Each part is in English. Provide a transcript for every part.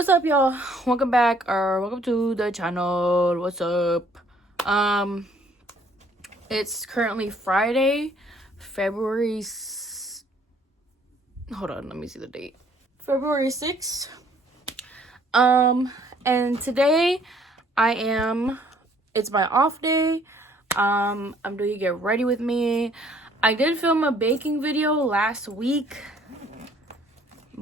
What's up, y'all? Welcome back, or welcome to the channel. What's up? It's currently Friday, hold on, let me see the date. February 6th. And today it's my off day. I'm doing Get Ready With Me. I did film a baking video last week,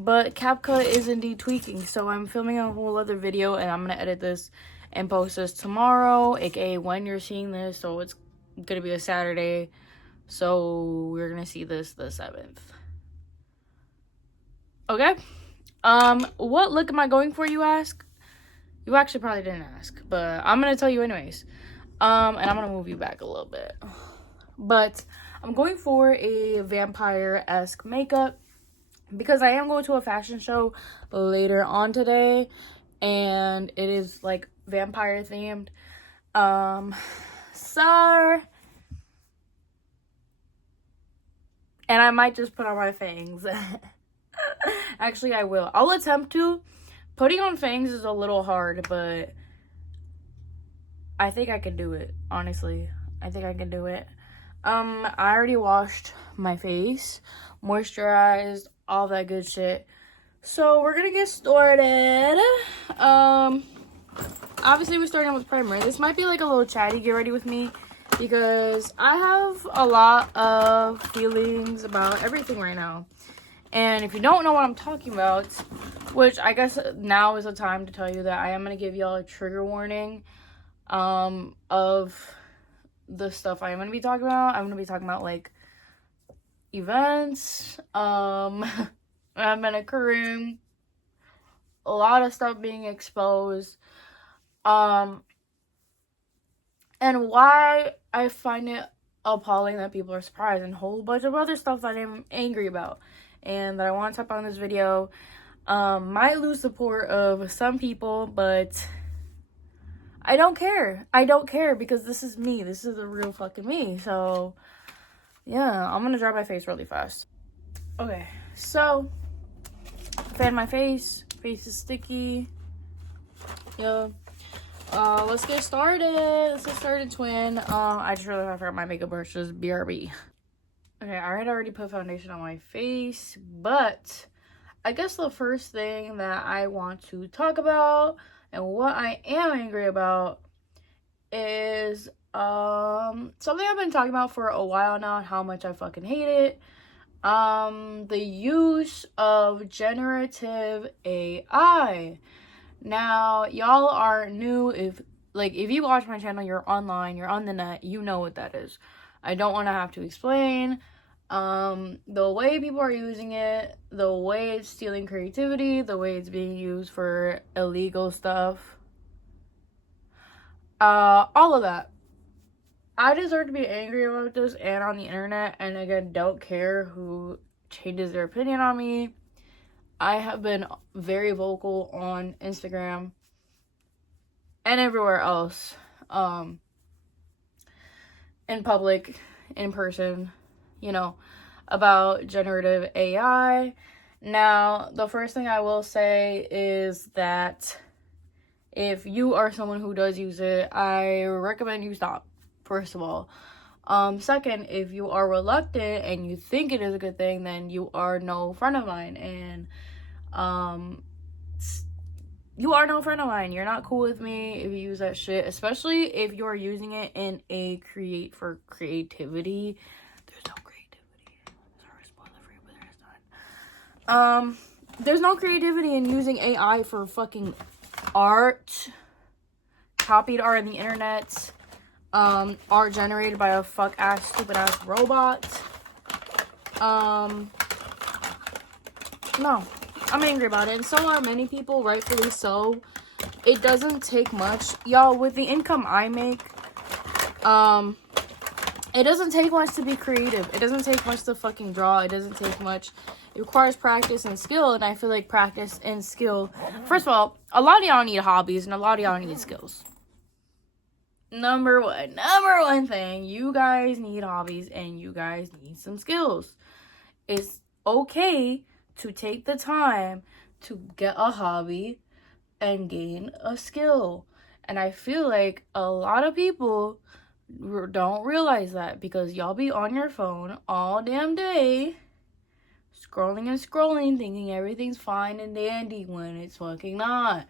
but CapCut is indeed tweaking, so I'm filming a whole other video, and I'm gonna edit this and post this tomorrow, aka when you're seeing this. So it's gonna be a Saturday, so we're gonna see this the 7th. Okay. What look am I going for, you ask? You actually probably didn't ask, but I'm gonna tell you anyways. And I'm gonna move you back a little bit, but I'm going for a vampire-esque makeup because I am going to a fashion show later on today, and it is like vampire themed. So, and I might just put on my fangs. Actually, I will. I'll attempt to. Putting on fangs is a little hard, but I think I can do it. Honestly, I think I can do it. I already washed my face, moisturized, all that good shit. So we're gonna get started. Obviously we're starting with primer. This might be like a little chatty Get Ready With Me because I have a lot of feelings about everything right now. And if you don't know what I'm talking about, which I guess now is the time to tell you that I am gonna give y'all a trigger warning of the stuff I am gonna be talking about. I'm gonna be talking about like events that have been occurring, a lot of stuff being exposed, and why I find it appalling that people are surprised, and a whole bunch of other stuff that I'm angry about and that I want to talk about in this video. Might lose support of some people, but I don't care. I don't care because this is me. This is the real fucking me. So yeah, I'm gonna dry my face really fast. Okay, so fan my face. Face is sticky. Yeah. Let's get started. Let's get started, twin. I just realized I forgot my makeup brush is BRB. Okay, I had already put foundation on my face, but I guess the first thing that I want to talk about and what I am angry about is something I've been talking about for a while now and how much I fucking hate it. The use of generative AI. Now, y'all are new. If you watch my channel, you're online, you're on the net, you know what that is. I don't want to have to explain. The way people are using it, the way it's stealing creativity, the way it's being used for illegal stuff, all of that. I deserve to be angry about this and on the internet, and again, don't care who changes their opinion on me. I have been very vocal on Instagram and everywhere else, in public, in person, about generative AI. Now, the first thing I will say is that if you are someone who does use it, I recommend you stop, first of all. Second, if you are reluctant and you think it is a good thing, then you are no friend of mine, and you are no friend of mine. You're not cool with me if you use that shit, especially if you're using it in a for creativity. There's no creativity. Sorry, spoiler free, but there's none. There's no creativity in using AI for fucking art, copied art on the internet, art generated by a stupid ass robot. No, I'm angry about it, and so are many people, rightfully so. It doesn't take much, y'all. With the income I make, it doesn't take much to be creative. It doesn't take much to fucking draw. It doesn't take much. It requires practice and skill, and I feel like practice and skill. First of all, a lot of y'all need hobbies, and a lot of y'all need skills. Number one thing, you guys need hobbies, and you guys need some skills. It's okay to take the time to get a hobby, and gain a skill. And I feel like a lot of people don't realize that, because y'all be on your phone all damn day, scrolling and scrolling, thinking everything's fine and dandy when it's fucking not.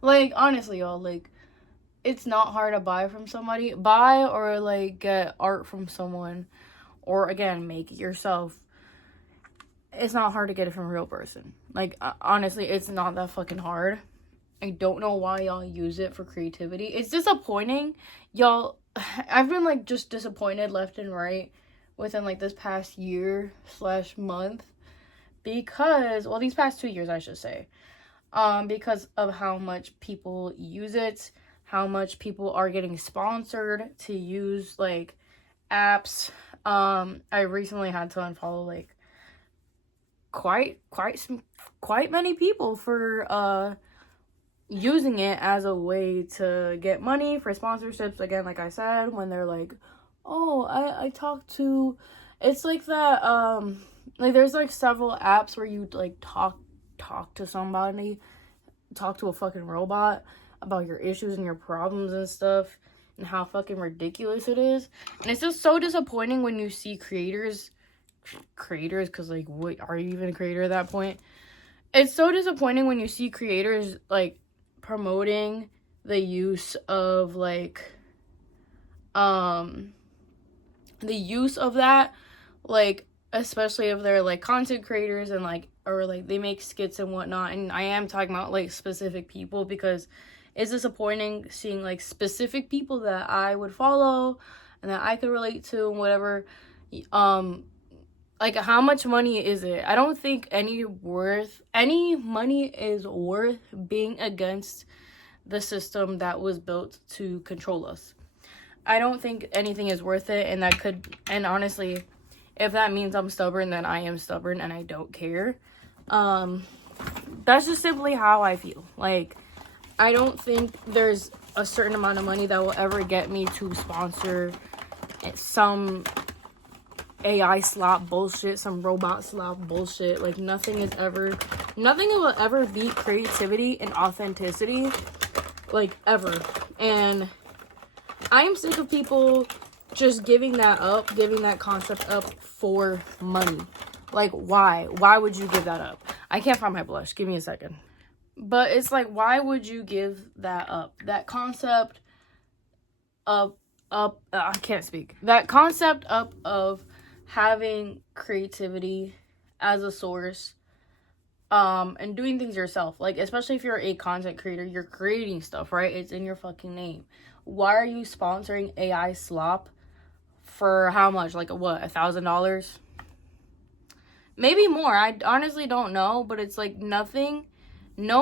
Like, honestly, y'all, like, it's not hard to buy from somebody. Buy or, like, get art from someone. Or, again, make it yourself. It's not hard to get it from a real person. Like, honestly, it's not that fucking hard. I don't know why y'all use it for creativity. It's disappointing. Y'all, I've been, like, just disappointed left and right within, like, this past year/month. Because, well, these past 2 years, I should say. Because of how much people use it, how much people are getting sponsored to use, like, apps. I recently had to unfollow, like, quite many people for using it as a way to get money for sponsorships. Again, like I said, when they're like, oh, I talked to, it's like that, like, there's, like, several apps where you, like, talk to somebody, talk to a fucking robot about your issues and your problems and stuff, and how fucking ridiculous it is. And it's just so disappointing when you see creators, because, like, what, are you even a creator at that point? It's so disappointing when you see creators, like, promoting the use of, like, the use of that, like, especially if they're, like, content creators and, like, or, like, they make skits and whatnot. And I am talking about, like, specific people, because it's disappointing seeing, like, specific people that I would follow and that I could relate to and whatever. Like, how much money is it? I don't think any money is worth being against the system that was built to control us. I don't think anything is worth it, and honestly, if that means I'm stubborn, then I am stubborn and I don't care. That's just simply how I feel. Like, I don't think there's a certain amount of money that will ever get me to sponsor some AI slop bullshit, some robot slop bullshit. Like, nothing will ever beat creativity and authenticity, like, ever. And I'm sick of people just giving that concept up for money. Like, why would you give that up? I can't find my blush, give me a second. But it's like, why would you give that up? That concept I can't speak. That concept up of having creativity as a source, and doing things yourself. Like, especially if you're a content creator, you're creating stuff, right? It's in your fucking name. Why are you sponsoring AI slop for how much? Like, what, $1,000? Maybe more. I honestly don't know, but it's like no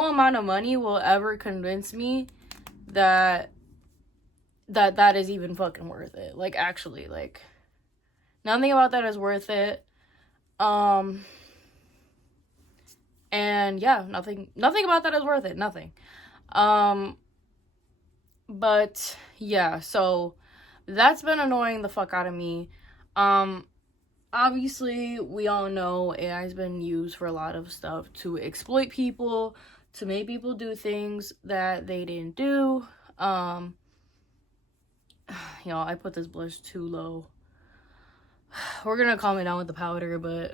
amount of money will ever convince me that is even fucking worth it. Like, actually, like, nothing about that is worth it. And yeah, nothing about that is worth it. Nothing. But yeah, so that's been annoying the fuck out of me. Obviously, we all know AI has been used for a lot of stuff to exploit people, to make people do things that they didn't do. Y'all, I put this blush too low. We're gonna calm it down with the powder, but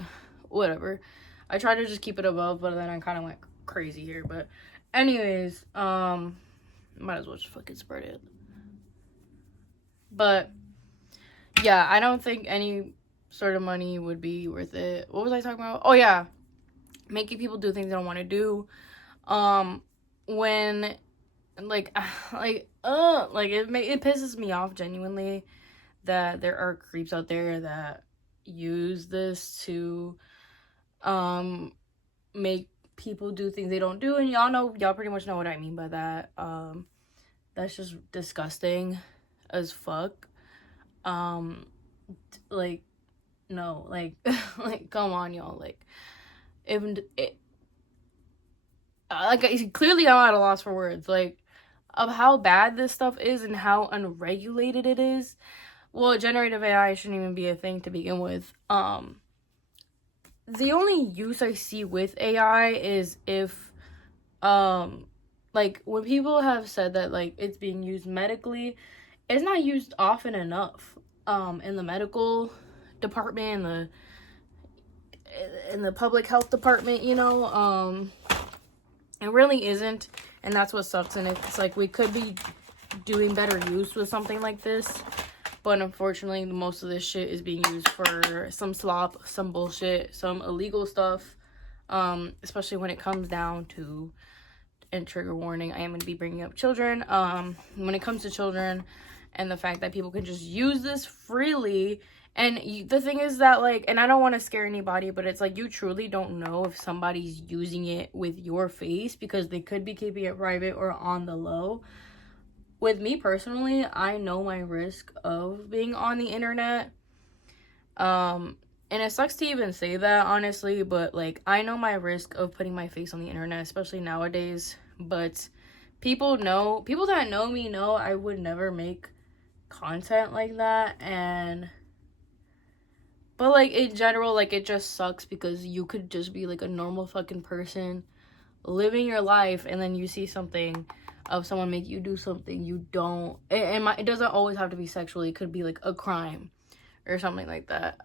whatever. I tried to just keep it above, but then I kind of went crazy here. But anyways, might as well just fucking spread it. But yeah, I don't think any sort of money would be worth it. What was I talking about? Oh yeah, making people do things they don't want to do. When it pisses me off genuinely that there are creeps out there that use this to make people do things they don't do, and y'all pretty much know what I mean by that. That's just disgusting as fuck. Like, no, like, like, come on, y'all. Like, clearly I'm at a loss for words, like, of how bad this stuff is and how unregulated it is. Well, generative AI shouldn't even be a thing to begin with. the only use I see with AI is if, like, when people have said that, like, it's being used medically, it's not used often enough, in the medical department, in the public health department, you know, it really isn't, and that's what sucks. And it's like, we could be doing better use with something like this, but unfortunately most of this shit is being used for some slop, some bullshit, some illegal stuff, especially when it comes down to, and trigger warning, I am going to be bringing up children, when it comes to children and the fact that people can just use this freely. And the thing is that, like, and I don't want to scare anybody, but it's like, you truly don't know if somebody's using it with your face, because they could be keeping it private or on the low. With me personally, I know my risk of being on the internet. And it sucks to even say that, honestly, but, like, I know my risk of putting my face on the internet, especially nowadays. But people that know me know I would never make content like that. But, like, in general, like, it just sucks because you could just be, like, a normal fucking person living your life, and then you see something of someone make you do something you don't, it doesn't always have to be sexually, it could be like a crime or something like that,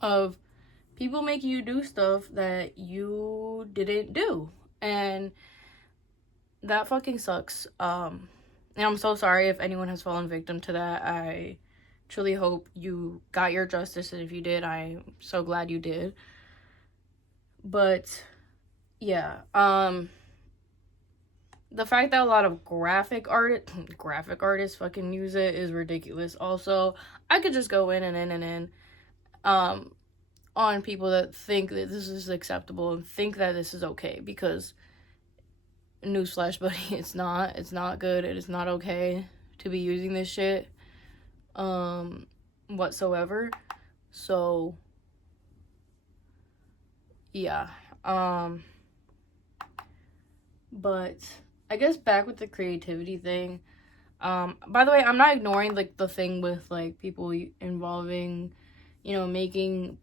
of people make you do stuff that you didn't do, and that fucking sucks. And I'm so sorry if anyone has fallen victim to that. I truly hope you got your justice, and if you did, I'm so glad you did. But yeah, the fact that a lot of graphic artists fucking use it is ridiculous. Also, I could just go in on people that think that this is acceptable and think that this is okay, because newsflash, buddy, it's not good. It is not okay to be using this shit whatsoever. So yeah, but I guess back with the creativity thing. By the way, I'm not ignoring, like, the thing with, like, people involving, you know, making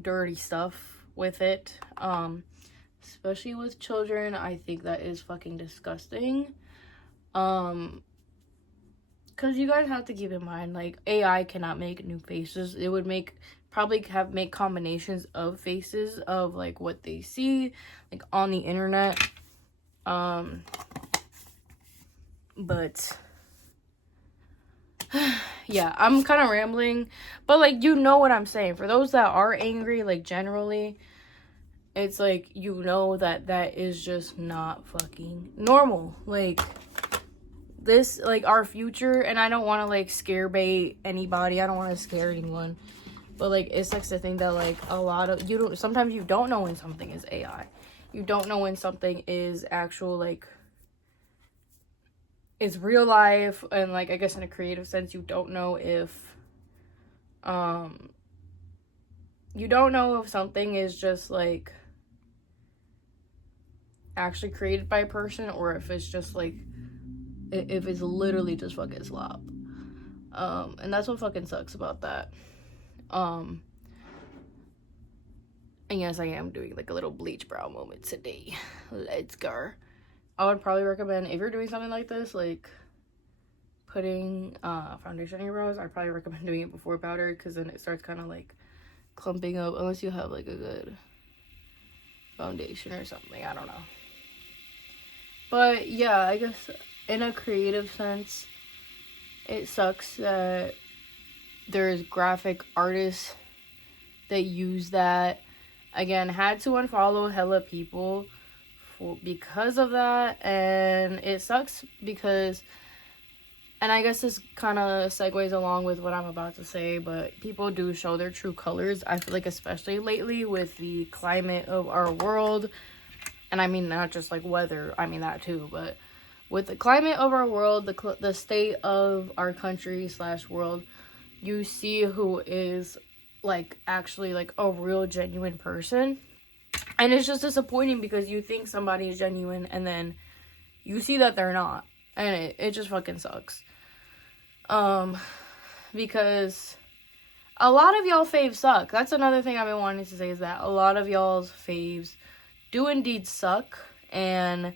dirty stuff with it, especially with children. I think that is fucking disgusting. Because you guys have to keep in mind, like, AI cannot make new faces. It would make combinations of faces of, like, what they see, like, on the internet. But yeah, I'm kind of rambling, but, like, you know what I'm saying. For those that are angry, like, generally, it's like, you know that that is just not fucking normal. Like, this, like, our future, and I don't want to, like, scare bait anybody. I don't want to scare anyone, but, like, it sucks to think that, like, sometimes you don't know when something is AI. You don't know when something is actual, like, it's real life, and, like, I guess in a creative sense, you don't know if something is just, like, actually created by a person, or if it's just, like, if it's literally just fucking slop. And that's what fucking sucks about that. And yes, I am doing, like, a little bleach brow moment today. Let's go. I would probably recommend, if you're doing something like this, like putting foundation on your brows, I'd probably recommend doing it before powder, because then it starts kind of, like, clumping up, unless you have, like, a good foundation or something. I don't know. But yeah, I guess in a creative sense, it sucks that there's graphic artists that use that. Again, had to unfollow hella people because of that, and it sucks because, and I guess this kind of segues along with what I'm about to say, but people do show their true colors. I feel like, especially lately with the climate of our world, and I mean not just, like, weather, I mean that too, but with the climate of our world, the state of our country / world, you see who is, like, actually, like, a real genuine person. And it's just disappointing because you think somebody is genuine, and then you see that they're not. And it just fucking sucks. Because a lot of y'all faves suck. That's another thing I've been wanting to say, is that a lot of y'all's faves do indeed suck, and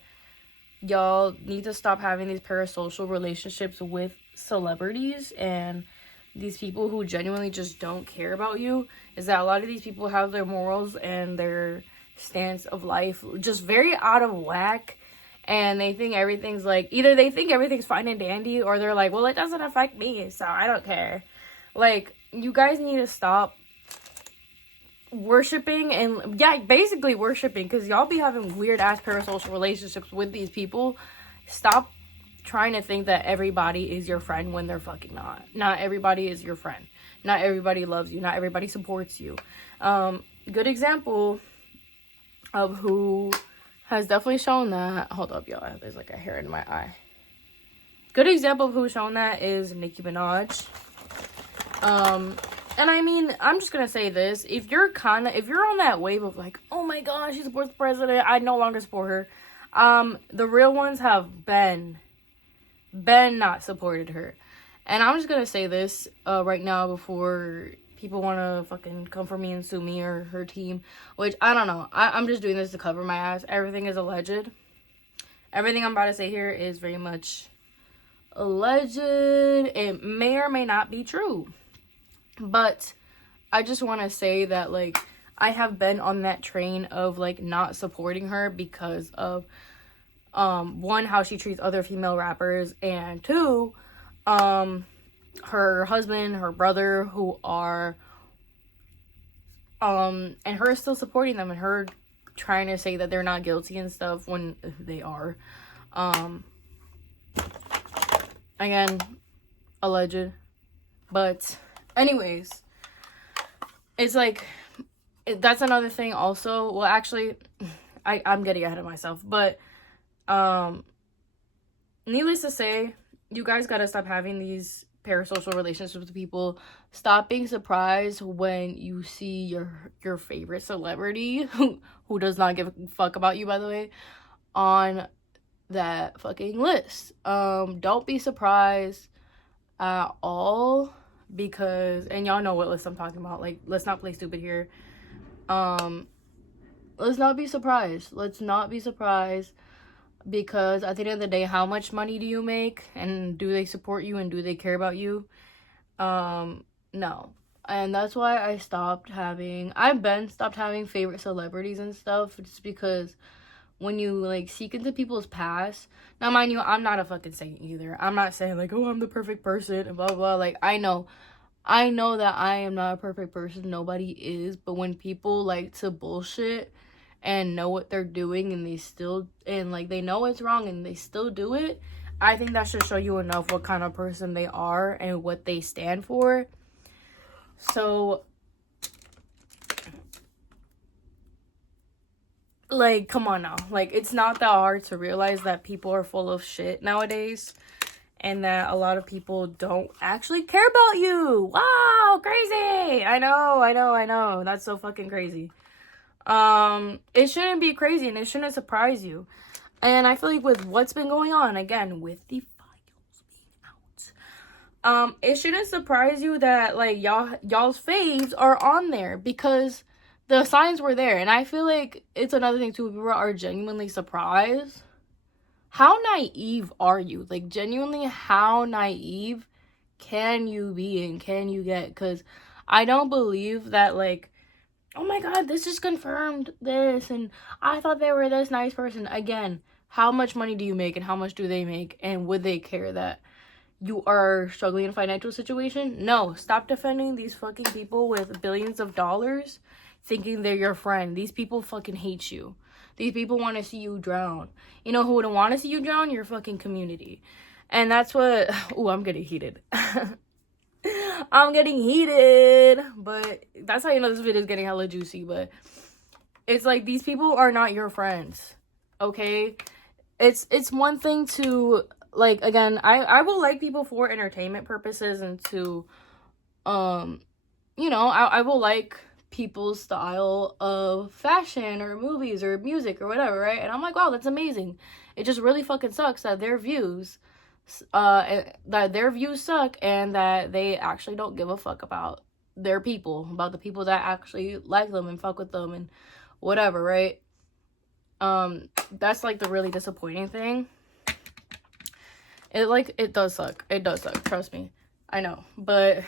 y'all need to stop having these parasocial relationships with celebrities and these people who genuinely just don't care about you. Is that a lot of these people have their morals and their stance of life just very out of whack, and they think everything's like, either they think everything's fine and dandy, or they're like, well, it doesn't affect me, so I don't care. Like, you guys need to stop worshiping, and yeah, basically worshiping, because y'all be having weird ass parasocial relationships with these people. Stop trying to think that everybody is your friend when they're fucking not. Not everybody is your friend. Not everybody loves you. Not everybody supports you. Good example of who has definitely shown that. Hold up, y'all. There's like a hair in my eye. Good example of who's shown that is Nicki Minaj. And I mean, I'm just gonna say this. If you're on that wave of like, oh my gosh, she supports the president, I no longer support her. The real ones have been not supported her. And I'm just gonna say this right now before people want to fucking come for me and sue me or her team, which I don't know. I'm just doing this to cover my ass. Everything is alleged. Everything I'm about to say here is very much alleged. It may or may not be true. But I just want to say that, like, I have been on that train of, like, not supporting her because of, one, how she treats other female rappers, and two, her husband, her brother, who are, and her still supporting them, and her trying to say that they're not guilty and stuff when they are. Again, alleged. But anyways, it's like, that's another thing also. Well, actually, I'm getting ahead of myself, but needless to say, you guys gotta stop having these parasocial relationships with people. Stop being surprised when you see your favorite celebrity, who does not give a fuck about you, by the way, on that fucking list. Don't be surprised at all, because, and y'all know what list I'm talking about. Like, let's not play stupid here. Let's not be surprised. Let's not be surprised, because at the end of the day, how much money do you make, and do they support you, and do they care about you? No. And that's why I've stopped having favorite celebrities and stuff, just because when you, like, seek into people's past, now mind you, I'm not a fucking saint either. I'm not saying like, oh, I'm the perfect person and blah blah blah. Like, I know that I am not a perfect person. Nobody is. But when people like to bullshit and know what they're doing, and they still, and like, they know it's wrong and they still do it, I think that should show you enough what kind of person they are and what they stand for. So, like, come on now. Like, it's not that hard to realize that people are full of shit nowadays, and that a lot of people don't actually care about you. Wow, crazy. I know. That's so fucking crazy. It shouldn't be crazy, and it shouldn't surprise you. And I feel like with what's been going on, again, with the files being out, it shouldn't surprise you that, like, y'all's faves are on there, because the signs were there. And I feel like it's another thing too. People are genuinely surprised. How naive are you? Like, genuinely, how naive can you be and can you get? Because I don't believe that, like, oh my god, this just confirmed this, and I thought they were this nice person. Again, how much money do you make, and how much do they make, and would they care that you are struggling in a financial situation? No. Stop defending these fucking people with billions of dollars, thinking they're your friend. These people fucking hate you. These people want to see you drown. You know who wouldn't want to see you drown? Your fucking community. And that's what... Ooh, I'm getting heated. I'm getting heated. But that's how you know this video is getting hella juicy. But it's like, these people are not your friends. Okay? It's one thing to... Like, again, I will like people for entertainment purposes, and to... You know, I will like people's style of fashion or movies or music or whatever, right? And I'm like, wow, that's amazing. It just really fucking sucks that their views suck, and that they actually don't give a fuck about their people, about the people that actually like them and fuck with them and whatever, right? That's like the really disappointing thing. It does suck. It does suck, trust me. I know. But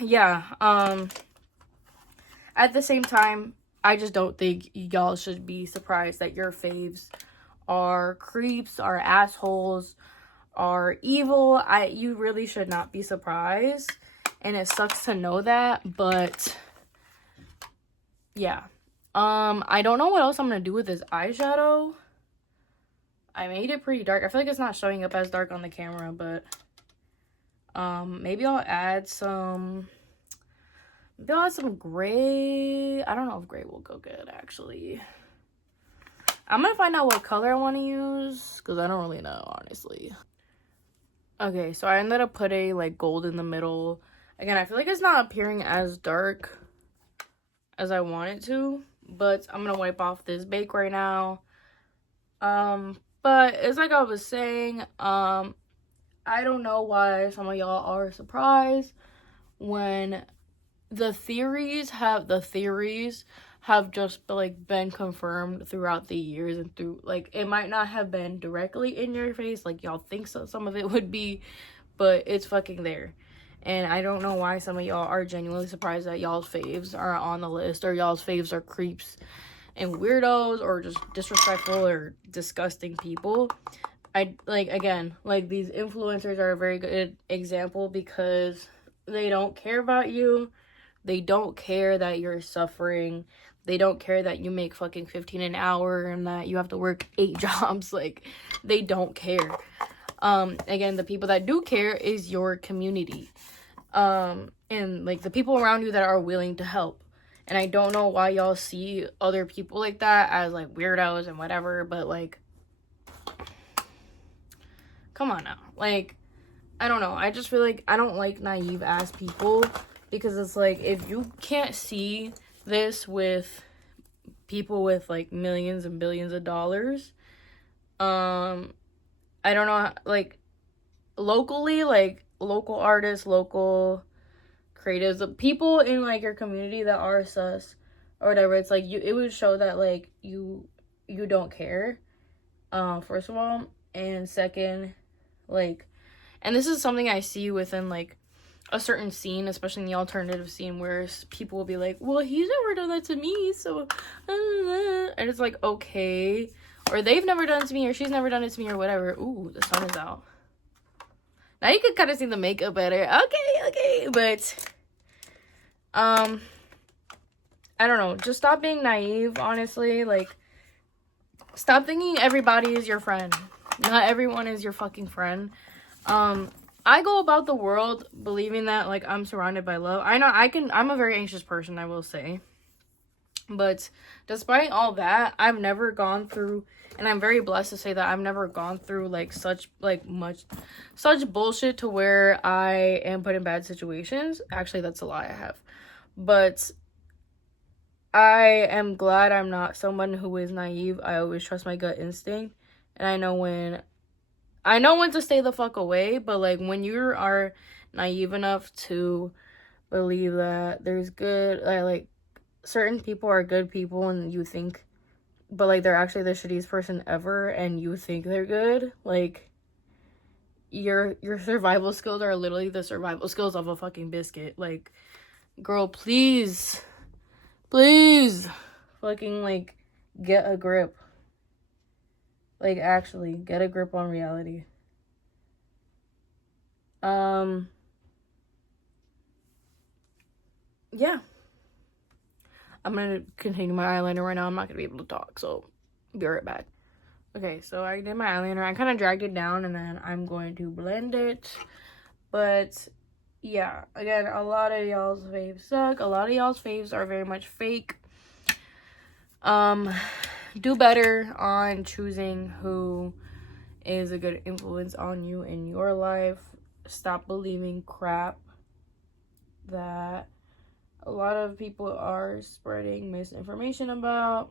yeah, at the same time, I just don't think y'all should be surprised that your faves are creeps, are assholes, are evil. You really should not be surprised, and it sucks to know that. But yeah, I don't know what else I'm gonna do with this eyeshadow. I made it pretty dark. I feel like it's not showing up as dark on the camera, but maybe I'll add some gray. I don't know if gray will go good, actually. I'm gonna find out what color I want to use, because I don't really know, honestly. Okay, so I ended up putting like gold in the middle. Again, I feel like it's not appearing as dark as I want it to, but I'm gonna wipe off this bake right now. But it's like I was saying, I don't know why some of y'all are surprised when the theories have just like been confirmed throughout the years, and through like it might not have been directly in your face like y'all think so some of it would be, but it's fucking there. And I don't know why some of y'all are genuinely surprised that y'all's faves are on the list, or y'all's faves are creeps and weirdos, or just disrespectful or disgusting people. I like, again, like, these influencers are a very good example, because they don't care about you. They don't care that you're suffering. They don't care that you make fucking 15 an hour and that you have to work 8 jobs. Like, they don't care. Again, the people that do care is your community. And like the people around you that are willing to help. And I don't know why y'all see other people like that as like weirdos and whatever, but like, come on now. Like, I don't know. I just feel like I don't like naive ass people, because it's like, if you can't see this with people with like millions and billions of dollars, I don't know, like locally, like local artists, local creatives, the people in like your community that are sus or whatever, it's like it would show that like you don't care, first of all, and second, like, and this is something I see within like a certain scene, especially in the alternative scene, where people will be like, well, he's never done that to me, so and it's like, okay, or they've never done it to me, or she's never done it to me, or whatever. Ooh, the sun is out. Now you can kind of see the makeup better. Okay, but I don't know, just stop being naive, honestly. Like, stop thinking everybody is your friend. Not everyone is your fucking friend. I go about the world believing that like I'm surrounded by love. I know I'm a very anxious person, I will say. But despite all that, I've never gone through, and I'm very blessed to say that I've never gone through like such bullshit to where I am put in bad situations. Actually, that's a lie, I have. But I am glad I'm not someone who is naive. I always trust my gut instinct, and I know when to stay the fuck away. But like, when you are naive enough to believe that there's good, like certain people are good people, and you think, but like they're actually the shittiest person ever, and you think they're good, like your survival skills are literally the survival skills of a fucking biscuit. Like, girl, please fucking like get a grip. Like, actually get a grip on reality. Yeah, I'm gonna continue my eyeliner right now. I'm not gonna be able to talk, so be right back. Okay, so I did my eyeliner. I kind of dragged it down, and then I'm going to blend it. But yeah, again, a lot of y'all's faves suck. A lot of y'all's faves are very much fake. Do better on choosing who is a good influence on you in your life. Stop believing crap that a lot of people are spreading misinformation about.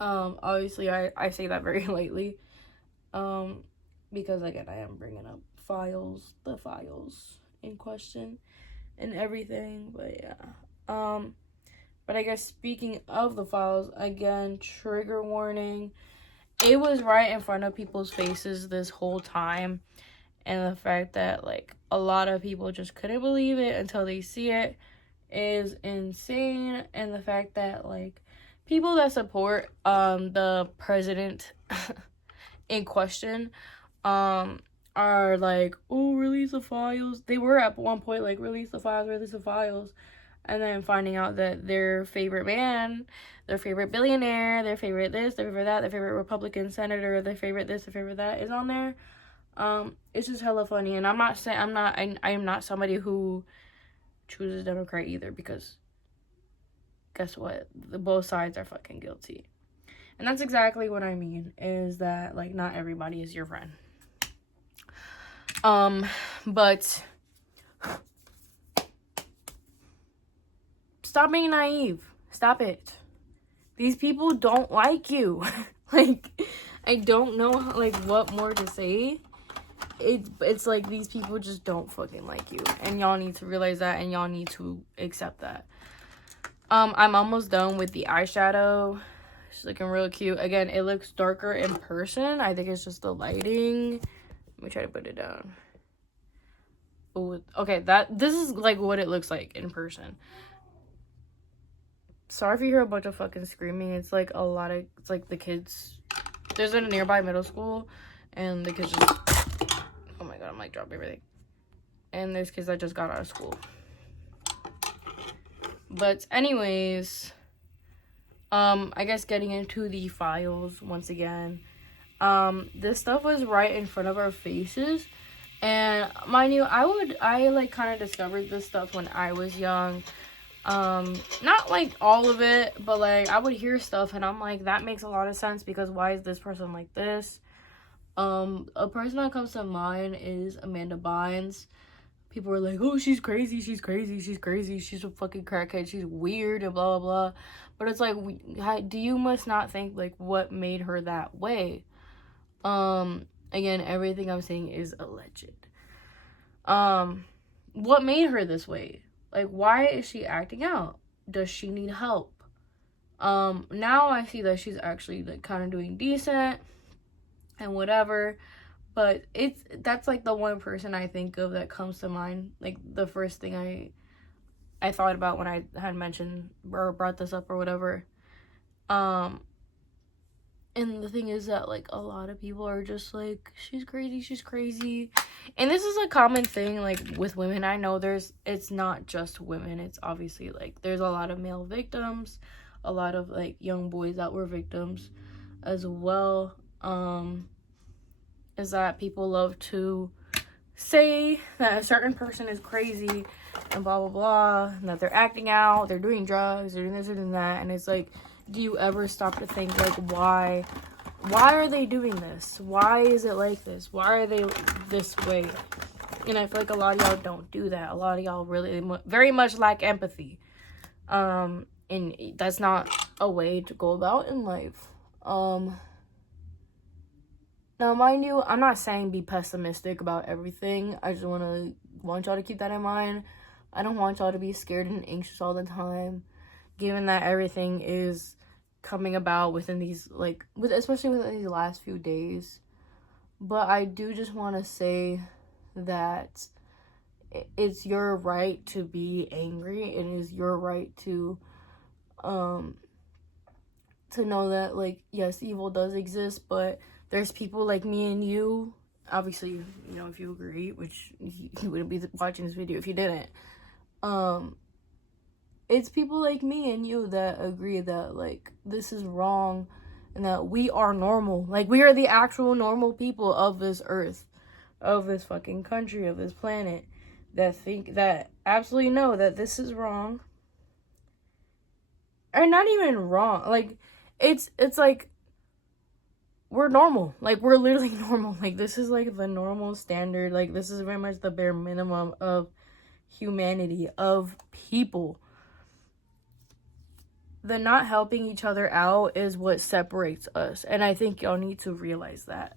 Obviously I say that very lightly, because again, I am bringing up the files, in question and everything. But yeah. But I guess speaking of the files, again, trigger warning. It was right in front of people's faces this whole time. And the fact that, like, a lot of people just couldn't believe it until they see it is insane. And the fact that, like, people that support the president in question are like, oh, release the files. They were at one point like, release the files. And then finding out that their favorite man, their favorite billionaire, their favorite this, their favorite that, their favorite Republican senator, their favorite this, their favorite that is on there. It's just hella funny. And I'm not saying, I am not somebody who chooses Democrat either, because guess what? Both sides are fucking guilty. And that's exactly what I mean, is that, like, not everybody is your friend. But stop being naive. Stop it. These people don't like you. Like, I don't know, like, what more to say. It's like these people just don't fucking like you. And y'all need to realize that, and y'all need to accept that. I'm almost done with the eyeshadow. She's looking real cute. Again, it looks darker in person. I think it's just the lighting. Let me try to put it down. Oh, okay, this is like what it looks like in person. Sorry if you hear a bunch of fucking screaming. It's like the kids. There's a nearby middle school, and the kids just, oh my god, I'm like dropping everything. And there's kids that just got out of school. But anyways, I guess getting into the files once again. This stuff was right in front of our faces. And mind you, I like kind of discovered this stuff when I was young. Not like all of it, but like I would hear stuff and I'm like, that makes a lot of sense, because why is this person like this? A person that comes to mind is Amanda Bynes. People were like, oh, she's crazy, she's a fucking crackhead, she's weird, and blah, blah, blah. But it's like, you must not think, like, what made her that way. Again, everything I'm saying is alleged. What made her this way? Like, why is she acting out? Does she need help? Now I see that she's actually, like, kind of doing decent and whatever. But that's like the one person I think of that comes to mind. Like, the first thing I thought about when I had mentioned or brought this up or whatever. And the thing is that, like, a lot of people are just like, she's crazy. And this is a common thing, like, with women. I know it's not just women. It's obviously, like, there's a lot of male victims. A lot of, like, young boys that were victims as well. Is that people love to say that a certain person is crazy and blah, blah, blah, and that they're acting out, they're doing drugs, they're doing this, they're doing that, and it's like, do you ever stop to think, like, why are they doing this? Why is it like this? Why are they this way? And I feel like a lot of y'all don't do that. A lot of y'all really very much lack empathy. And that's not a way to go about in life. Now, mind you, I'm not saying be pessimistic about everything. I just want y'all to keep that in mind. I don't want y'all to be scared and anxious all the time, given that everything is coming about within these, like, especially within these last few days. But I do just want to say that it's your right to be angry. It is your right to know that, like, yes, evil does exist, but there's people like me and you, obviously, you know, if you agree, which you wouldn't be watching this video if you didn't. It's people like me and you that agree that, like, this is wrong and that we are normal. Like, we are the actual normal people of this earth, of this fucking country, of this planet, that absolutely know that this is wrong. Or not even wrong. Like, it's like, we're normal. Like, we're literally normal. Like, this is, like, the normal standard. Like, this is very much the bare minimum of humanity, of people. The not helping each other out is what separates us. And I think y'all need to realize that.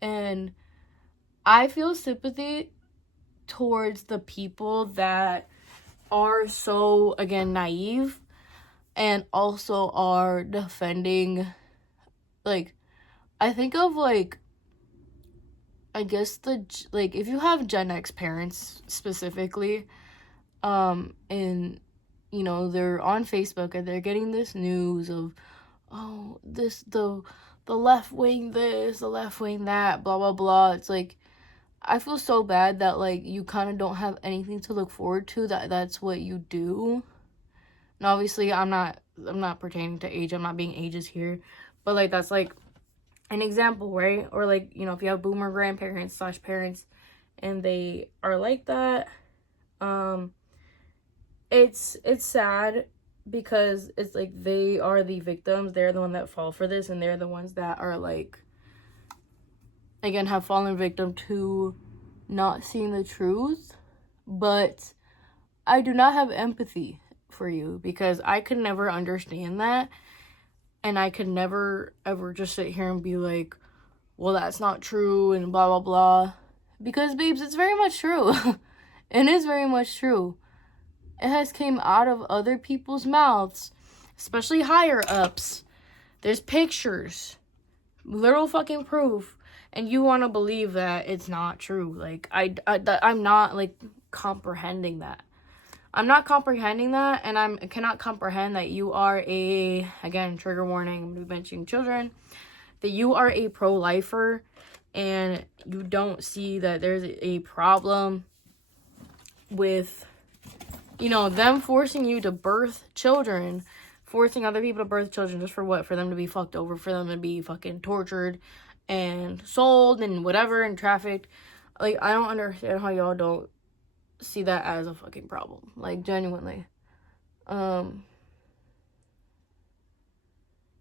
And I feel sympathy towards the people that are so, again, naive and also are defending, like, I think of, like, I guess like, if you have Gen X parents specifically, and, you know, they're on Facebook and they're getting this news of, oh, the left wing this, the left wing that, blah, blah, blah. It's like, I feel so bad that, like, you kind of don't have anything to look forward to, that's what you do. And obviously, I'm not pertaining to age, I'm not being ageist here, but, like, that's, like, an example, right? Or, like, you know, if you have boomer grandparents / parents and they are like that, it's sad, because it's like they are the victims, they're the one that fall for this, and they're the ones that are, like, again, have fallen victim to not seeing the truth. But I do not have empathy for you, because I could never understand that, and I could never ever just sit here and be like, well, that's not true and blah blah blah, because, babes, it's very much true. It is very much true. It has came out of other people's mouths, especially higher ups. There's pictures, literal fucking proof, and you want to believe that it's not true. Like, I'm not, like, comprehending that. I'm not comprehending that, and I cannot comprehend that you are again, trigger warning, I'm going to be mentioning children, that you are a pro-lifer, and you don't see that there's a problem with, you know, them forcing you to birth children, forcing other people to birth children, just for what? For them to be fucked over, for them to be fucking tortured and sold and whatever and trafficked. Like, I don't understand how y'all don't see that as a fucking problem. Like, genuinely.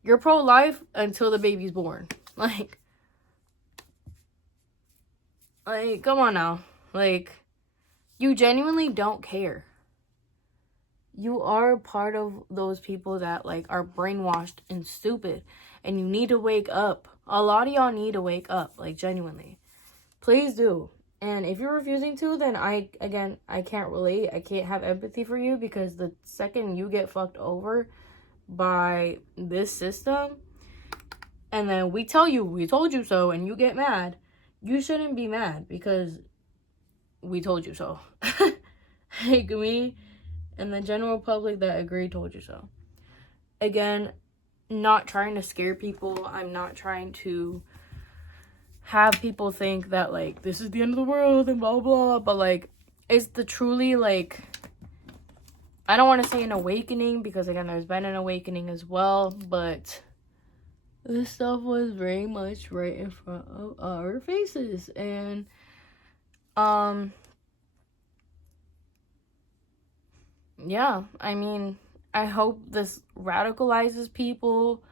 You're pro-life until the baby's born. Like, come on now. Like, you genuinely don't care. You are part of those people that, like, are brainwashed and stupid, and you need to wake up. A lot of y'all need to wake up, like, genuinely. Please do. And if you're refusing to, then I can't relate. I can't have empathy for you, because the second you get fucked over by this system, and then we tell you, we told you so, and you get mad, you shouldn't be mad, because we told you so. Like, me and the general public that agree told you so. Again, not trying to scare people. I'm not trying to have people think that, like, this is the end of the world and blah blah, but, like, it's the truly, like, I don't want to say an awakening, because, again, there's been an awakening as well, but this stuff was very much right in front of our faces. And yeah, I mean, I hope this radicalizes people.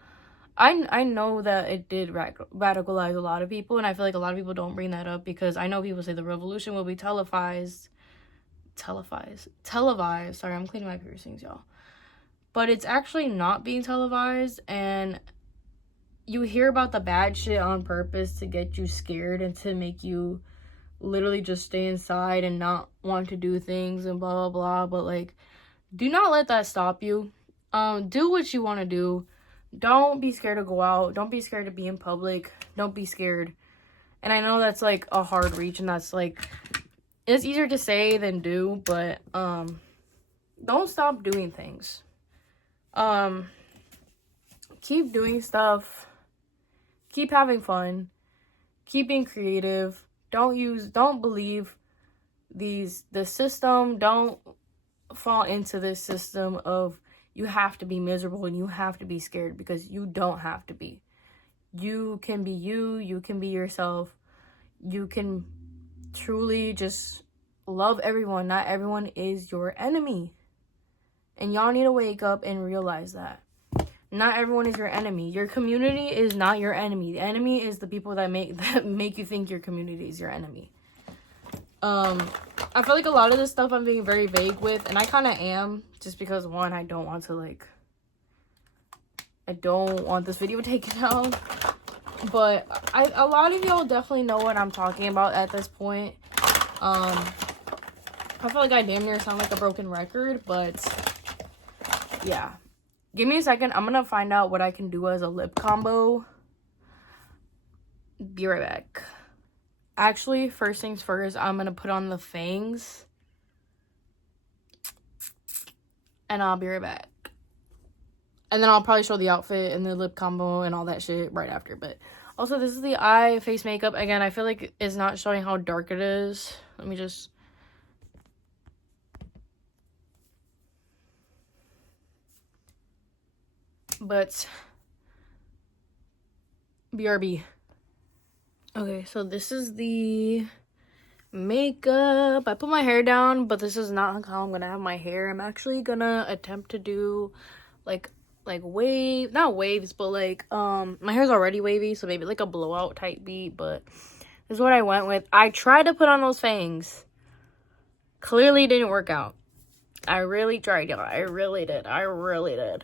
I know that it did radicalize a lot of people, and I feel like a lot of people don't bring that up, because I know people say the revolution will be televised. Sorry, I'm cleaning my piercings, y'all. But it's actually not being televised, and you hear about the bad shit on purpose to get you scared and to make you literally just stay inside and not want to do things and blah blah blah. But, like, do not let that stop you. Do what you want to do. Don't be scared to go out. Don't be scared to be in public. Don't be scared. And I know that's, like, a hard reach, and that's, like, it's easier to say than do, but don't stop doing things. Keep doing stuff. Keep having fun. Keep being creative. Don't believe the system. Don't fall into this system of you have to be miserable and you have to be scared, because you don't have to be. You can be you. You can be yourself. You can truly just love everyone. Not everyone is your enemy. And y'all need to wake up and realize that. Not everyone is your enemy. Your community is not your enemy. The enemy is the people that make you think your community is your enemy. I feel like a lot of this stuff I'm being very vague with, and I kind of am, just because, one, I don't want this video taken down. But a lot of y'all definitely know what I'm talking about at this point. I feel like I damn near sound like a broken record, but yeah. Give me a second. I'm gonna find out what I can do as a lip combo. Be right back. Actually, first things first, I'm gonna put on the fangs. And I'll be right back. And then I'll probably show the outfit and the lip combo and all that shit right after. But also, this is the eye face makeup. Again, I feel like it's not showing how dark it is. Let me just... But... BRB. Okay, so this is the makeup. I put my hair down, but this is not how I'm gonna have my hair. I'm actually gonna attempt to do like wave, not waves, but like my hair's already wavy, so maybe like a blowout type beat. But this is what I went with. I tried to put on those fangs. Clearly didn't work out. I really tried, y'all. I really did. But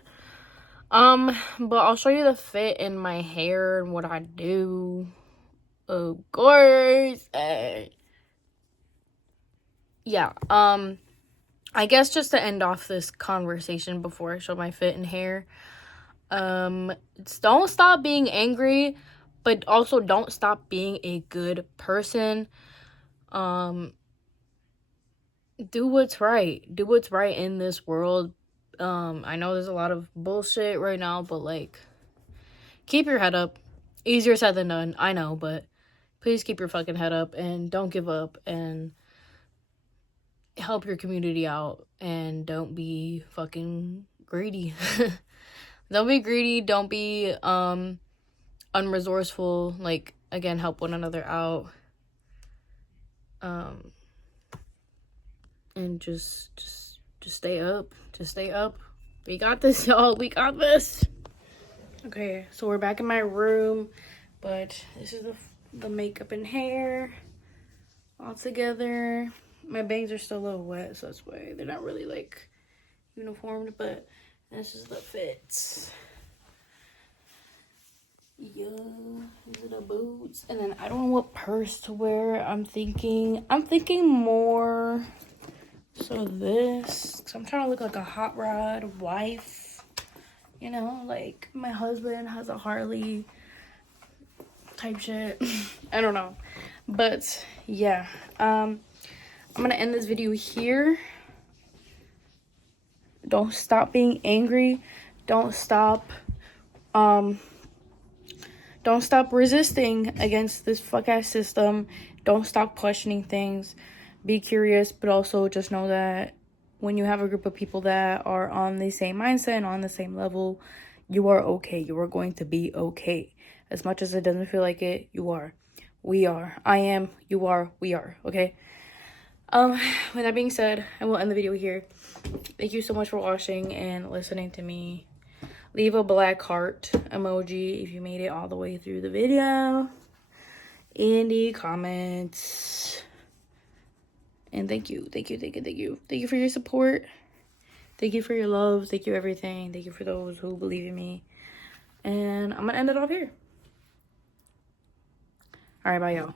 I'll show you the fit in my hair and what I do. Of course. Yeah, I guess just to end off this conversation before I show my fit and hair, don't stop being angry, but also don't stop being a good person. Do what's right. Do what's right in this world. I know there's a lot of bullshit right now, but like, keep your head up. Easier said than done, I know, but please keep your fucking head up and don't give up and help your community out and don't be fucking greedy. Don't be greedy. Don't be unresourceful. Like, again, help one another out. And just stay up. Just stay up. We got this, y'all. We got this. Okay, so we're back in my room, but this is the makeup and hair all together. My bangs are still a little wet, so that's why they're not really like uniformed, but this is the fits. Yeah, these are the boots. And then I don't know what purse to wear. I'm thinking more so this, because I'm trying to look like a hot rod wife, you know, like my husband has a Harley type shit. I don't know, but yeah, I'm gonna end this video here. Don't stop being angry. Don't stop resisting against this fuck ass system. Don't stop questioning things. Be curious, but also just know that when you have a group of people that are on the same mindset and on the same level, you are okay. You are going to be okay. As much as it doesn't feel like it, you are. We are. I am. You are. We are. Okay? With that being said, I will end the video here. Thank you so much for watching and listening to me. Leave a black heart emoji if you made it all the way through the video in the comments. And thank you for your support. Thank you for your love. Thank you everything. Thank you for those who believe in me. And I'm gonna end it off here. All right, bye y'all.